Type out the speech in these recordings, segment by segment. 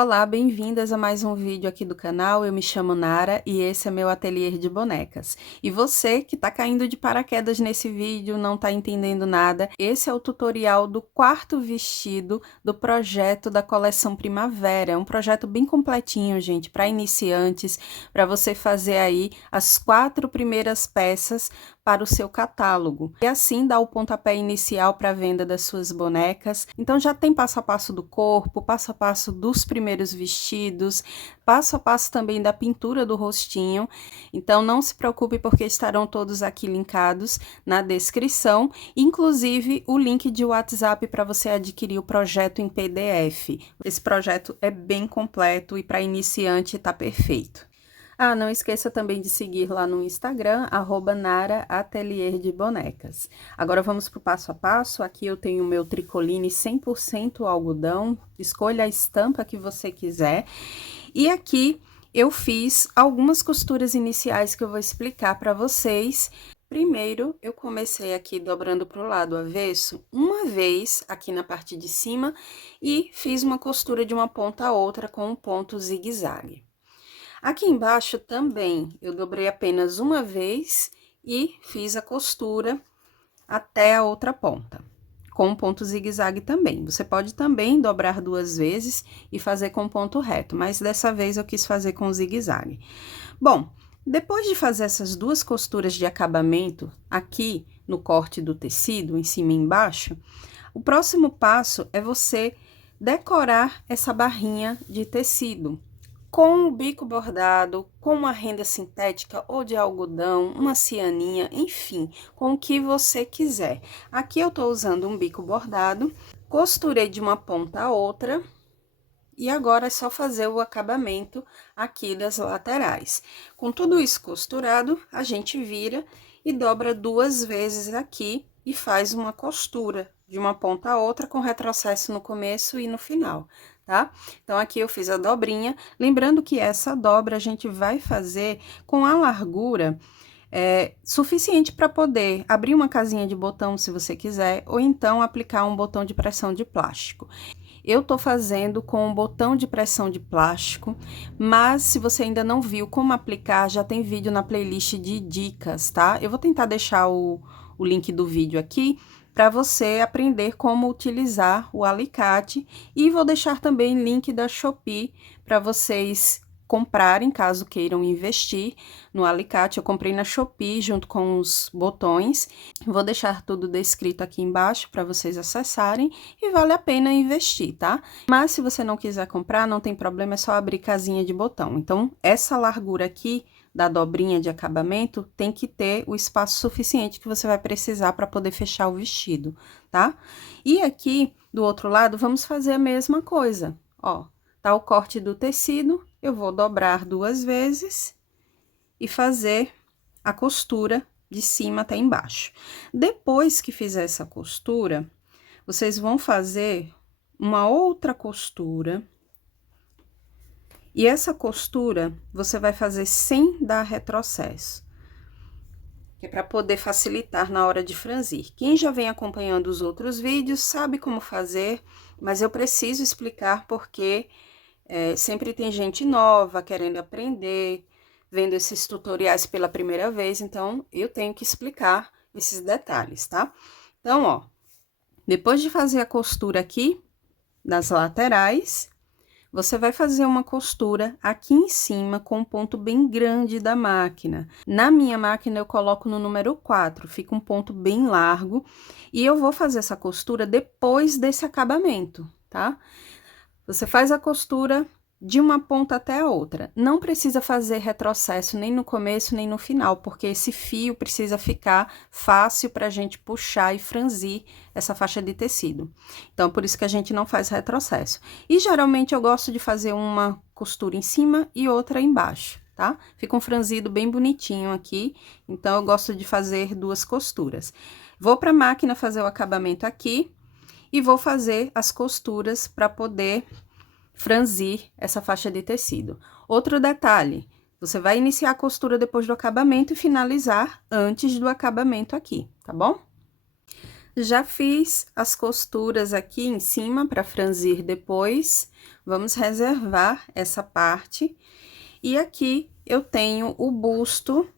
Olá, bem-vindas a mais um vídeo aqui do canal. Eu me chamo Nara e esse é meu ateliê de bonecas. E você que tá caindo de paraquedas nesse vídeo, não tá entendendo nada, esse é o tutorial do quarto vestido do projeto da coleção Primavera. É um projeto bem completinho, gente, para iniciantes, para você fazer aí as 4 primeiras peças para o seu catálogo. E assim dá o pontapé inicial para a venda das suas bonecas. Então já tem passo a passo do corpo, passo a passo dos primeiros vestidos, passo a passo também da pintura do rostinho. Então não se preocupe porque estarão todos aqui linkados na descrição, inclusive o link de WhatsApp para você adquirir o projeto em PDF. Esse projeto é bem completo e para iniciante tá perfeito. Ah, não esqueça também de seguir lá no Instagram, @Nara Atelier de Bonecas. Agora vamos para o passo a passo. Aqui eu tenho o meu tricoline 100% algodão. Escolha a estampa que você quiser. E aqui eu fiz algumas costuras iniciais que eu vou explicar para vocês. Primeiro, eu comecei aqui dobrando para o lado avesso, uma vez aqui na parte de cima, e fiz uma costura de uma ponta a outra com um ponto zigue-zague. Aqui embaixo também, eu dobrei apenas uma vez e fiz a costura até a outra ponta, com ponto zigue-zague também. Você pode também dobrar 2 vezes e fazer com ponto reto, mas dessa vez eu quis fazer com zigue-zague. Bom, depois de fazer essas 2 costuras de acabamento aqui no corte do tecido, em cima e embaixo, o próximo passo é você decorar essa barrinha de tecido com o bico bordado, com uma renda sintética ou de algodão, uma cianinha, enfim, com o que você quiser. Aqui eu tô usando um bico bordado, costurei de uma ponta a outra, e agora é só fazer o acabamento aqui das laterais. Com tudo isso costurado, a gente vira e dobra 2 vezes aqui e faz uma costura de uma ponta a outra com retrocesso no começo e no final, tá? Então, aqui eu fiz a dobrinha, lembrando que essa dobra a gente vai fazer com a largura suficiente para poder abrir uma casinha de botão, se você quiser, ou então aplicar um botão de pressão de plástico. Eu tô fazendo com um botão de pressão de plástico, mas se você ainda não viu como aplicar, já tem vídeo na playlist de dicas, tá? Eu vou tentar deixar o link do vídeo aqui para você aprender como utilizar o alicate e vou deixar também link da Shopee para vocês comprarem, caso queiram investir no alicate. Eu comprei na Shopee junto com os botões. Vou deixar tudo descrito aqui embaixo para vocês acessarem e vale a pena investir, tá? Mas se você não quiser comprar, não tem problema, é só abrir casinha de botão. Então, essa largura aqui da dobrinha de acabamento tem que ter o espaço suficiente que você vai precisar para poder fechar o vestido, tá? E aqui, do outro lado, vamos fazer a mesma coisa, ó. Tá o corte do tecido, eu vou dobrar 2 vezes e fazer a costura de cima até embaixo. Depois que fizer essa costura, vocês vão fazer uma outra costura. E essa costura, você vai fazer sem dar retrocesso, que é para poder facilitar na hora de franzir. Quem já vem acompanhando os outros vídeos sabe como fazer, mas eu preciso explicar porque sempre tem gente nova querendo aprender, vendo esses tutoriais pela primeira vez, então eu tenho que explicar esses detalhes, tá? Então, ó, depois de fazer a costura aqui nas laterais, você vai fazer uma costura aqui em cima com um ponto bem grande da máquina. Na minha máquina eu coloco no número 4, fica um ponto bem largo, e eu vou fazer essa costura depois desse acabamento, tá? Você faz a costura de uma ponta até a outra. Não precisa fazer retrocesso nem no começo nem no final, porque esse fio precisa ficar fácil para a gente puxar e franzir essa faixa de tecido. Então, por isso que a gente não faz retrocesso. E geralmente eu gosto de fazer uma costura em cima e outra embaixo, tá? Fica um franzido bem bonitinho aqui, então eu gosto de fazer 2 costuras. Vou para a máquina fazer o acabamento aqui e vou fazer as costuras para poder franzir essa faixa de tecido. Outro detalhe, você vai iniciar a costura depois do acabamento e finalizar antes do acabamento aqui, tá bom? Já fiz as costuras aqui em cima para franzir depois. Vamos reservar essa parte. E aqui eu tenho o busto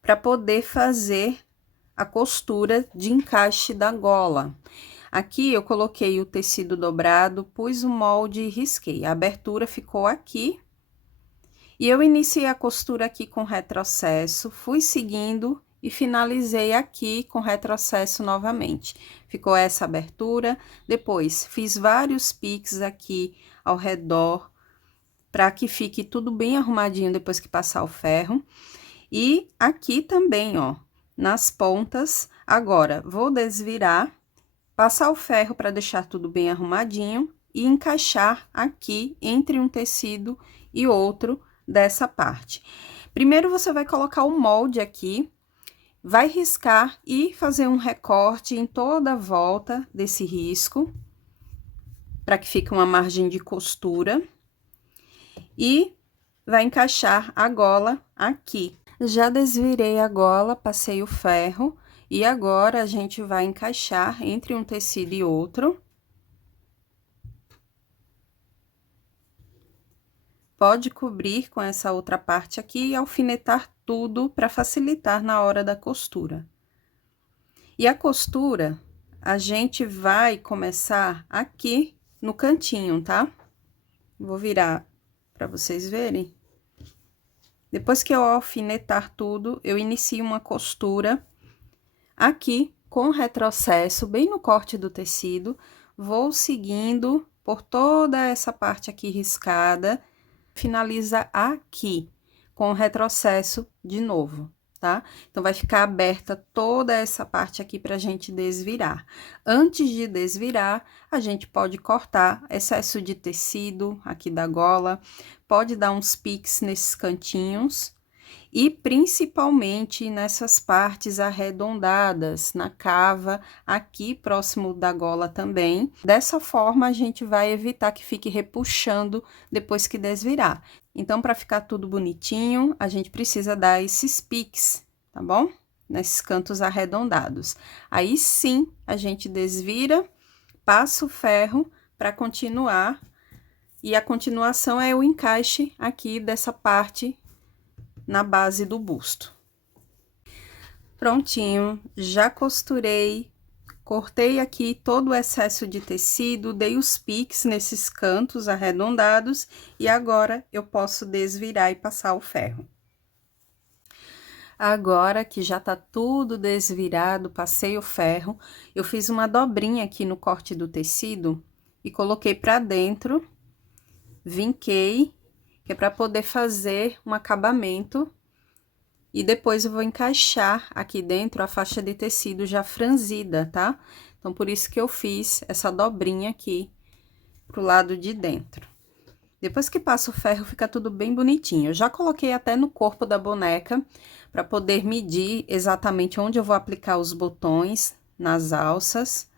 para poder fazer a costura de encaixe da gola. Aqui eu coloquei o tecido dobrado, pus o molde e risquei. A abertura ficou aqui. E eu iniciei a costura aqui com retrocesso, fui seguindo e finalizei aqui com retrocesso novamente. Ficou essa abertura. Depois, fiz vários piques aqui ao redor, para que fique tudo bem arrumadinho depois que passar o ferro. E aqui também, ó, nas pontas. Agora, vou desvirar, passar o ferro para deixar tudo bem arrumadinho e encaixar aqui entre um tecido e outro dessa parte. Primeiro, você vai colocar o molde aqui, vai riscar e fazer um recorte em toda a volta desse risco, para que fique uma margem de costura. E vai encaixar a gola aqui. Já desvirei a gola, passei o ferro, e agora a gente vai encaixar entre um tecido e outro. Pode cobrir com essa outra parte aqui e alfinetar tudo para facilitar na hora da costura. E a costura, a gente vai começar aqui no cantinho, tá? Vou virar para vocês verem. Depois que eu alfinetar tudo, eu inicio uma costura aqui com retrocesso, bem no corte do tecido. Vou seguindo por toda essa parte aqui riscada, finaliza aqui com retrocesso de novo, tá? Então, vai ficar aberta toda essa parte aqui pra gente desvirar. Antes de desvirar, a gente pode cortar excesso de tecido aqui da gola, pode dar uns piques nesses cantinhos. E principalmente nessas partes arredondadas, na cava, aqui próximo da gola também. Dessa forma, a gente vai evitar que fique repuxando depois que desvirar. Então, para ficar tudo bonitinho, a gente precisa dar esses piques, tá bom? Nesses cantos arredondados. Aí sim, a gente desvira, passa o ferro para continuar. E a continuação é o encaixe aqui dessa parte na base do busto. Prontinho, já costurei, cortei aqui todo o excesso de tecido, dei os piques nesses cantos arredondados e agora eu posso desvirar e passar o ferro. Agora que já tá tudo desvirado, passei o ferro, eu fiz uma dobrinha aqui no corte do tecido e coloquei pra dentro, vinquei, que é para poder fazer um acabamento. E depois eu vou encaixar aqui dentro a faixa de tecido já franzida, tá? Então, por isso que eu fiz essa dobrinha aqui pro lado de dentro. Depois que passa o ferro, fica tudo bem bonitinho. Eu já coloquei até no corpo da boneca, para poder medir exatamente onde eu vou aplicar os botões nas alças.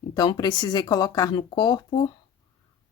Então, precisei colocar no corpo,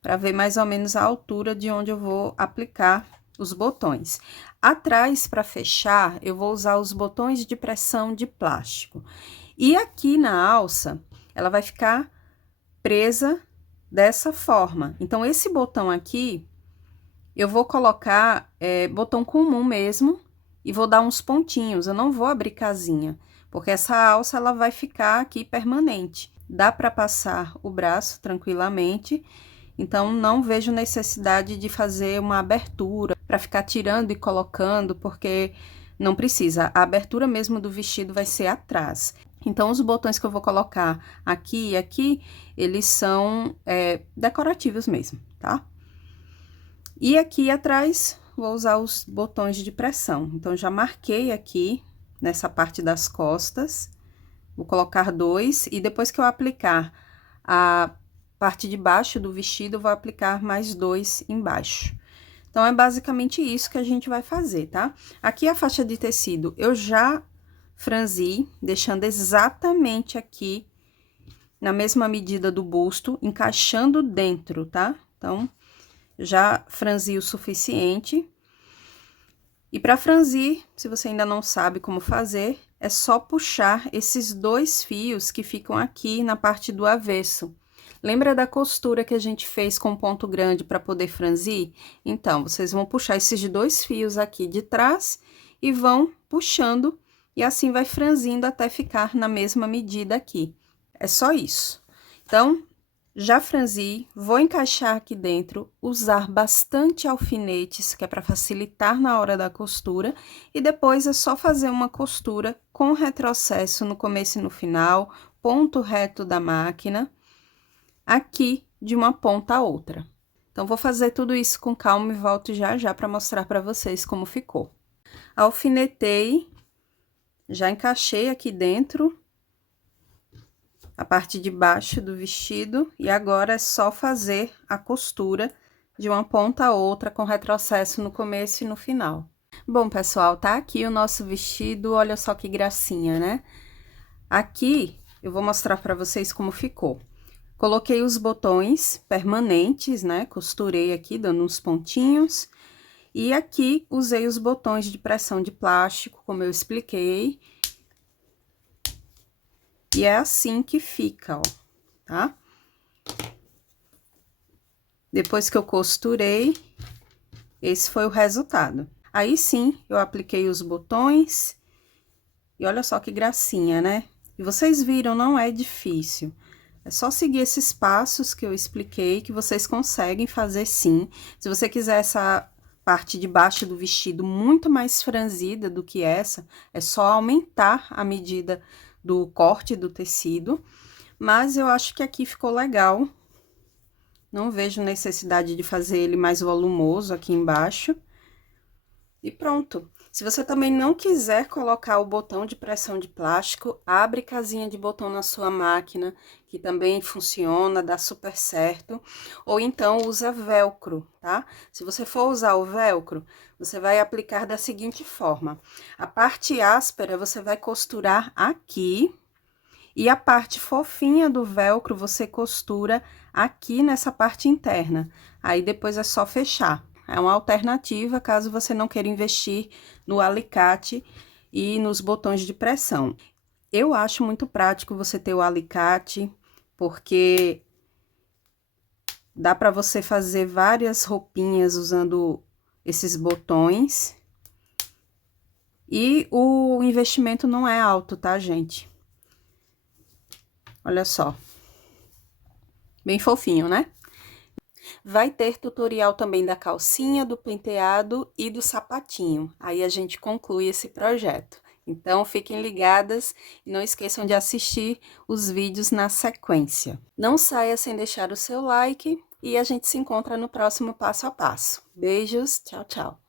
para ver mais ou menos a altura de onde eu vou aplicar os botões. Atrás, para fechar, eu vou usar os botões de pressão de plástico. E aqui na alça, ela vai ficar presa dessa forma. Então, esse botão aqui, eu vou colocar botão comum mesmo, e vou dar uns pontinhos, eu não vou abrir casinha, porque essa alça, ela vai ficar aqui permanente. Dá para passar o braço tranquilamente. Então, não vejo necessidade de fazer uma abertura para ficar tirando e colocando, porque não precisa. A abertura mesmo do vestido vai ser atrás. Então, os botões que eu vou colocar aqui e aqui, eles são decorativos mesmo, tá? E aqui atrás, vou usar os botões de pressão. Então, já marquei aqui, nessa parte das costas, vou colocar 2, e depois que eu aplicar a parte de baixo do vestido, eu vou aplicar mais 2 embaixo. Então, é basicamente isso que a gente vai fazer, tá? Aqui a faixa de tecido eu já franzi, deixando exatamente aqui na mesma medida do busto, encaixando dentro, tá? Então, já franzi o suficiente. E para franzir, se você ainda não sabe como fazer, é só puxar esses 2 fios que ficam aqui na parte do avesso. Lembra da costura que a gente fez com ponto grande para poder franzir? Então, vocês vão puxar esses 2 fios aqui de trás e vão puxando, e assim vai franzindo até ficar na mesma medida aqui. É só isso. Então, já franzi, vou encaixar aqui dentro, usar bastante alfinetes, que é para facilitar na hora da costura, e depois é só fazer uma costura com retrocesso no começo e no final, ponto reto da máquina, aqui de uma ponta a outra. Então, vou fazer tudo isso com calma e volto já já para mostrar para vocês como ficou. Alfinetei, já encaixei aqui dentro a parte de baixo do vestido, e agora é só fazer a costura de uma ponta a outra com retrocesso no começo e no final. Bom, pessoal, tá aqui o nosso vestido, olha só que gracinha, né? Aqui eu vou mostrar pra vocês como ficou. Coloquei os botões permanentes, né? Costurei aqui, dando uns pontinhos. E aqui usei os botões de pressão de plástico, como eu expliquei. E é assim que fica, ó, tá? Depois que eu costurei, esse foi o resultado. Aí sim, eu apliquei os botões, e olha só que gracinha, né? E vocês viram, não é difícil. É só seguir esses passos que eu expliquei, que vocês conseguem fazer sim. Se você quiser essa parte de baixo do vestido muito mais franzida do que essa, é só aumentar a medida do corte do tecido, mas eu acho que aqui ficou legal. Não vejo necessidade de fazer ele mais volumoso aqui embaixo. E pronto. Se você também não quiser colocar o botão de pressão de plástico, abre casinha de botão na sua máquina, que também funciona, dá super certo. Ou então usa velcro, tá? Se você for usar o velcro, você vai aplicar da seguinte forma: a parte áspera você vai costurar aqui, e a parte fofinha do velcro você costura aqui nessa parte interna. Aí depois é só fechar. É uma alternativa caso você não queira investir no alicate e nos botões de pressão. Eu acho muito prático você ter o alicate, porque dá para você fazer várias roupinhas usando esses botões. E o investimento não é alto, tá, gente? Olha só. Bem fofinho, né? Vai ter tutorial também da calcinha, do penteado e do sapatinho. Aí a gente conclui esse projeto. Então, fiquem ligadas e não esqueçam de assistir os vídeos na sequência. Não saia sem deixar o seu like e a gente se encontra no próximo passo a passo. Beijos, tchau, tchau!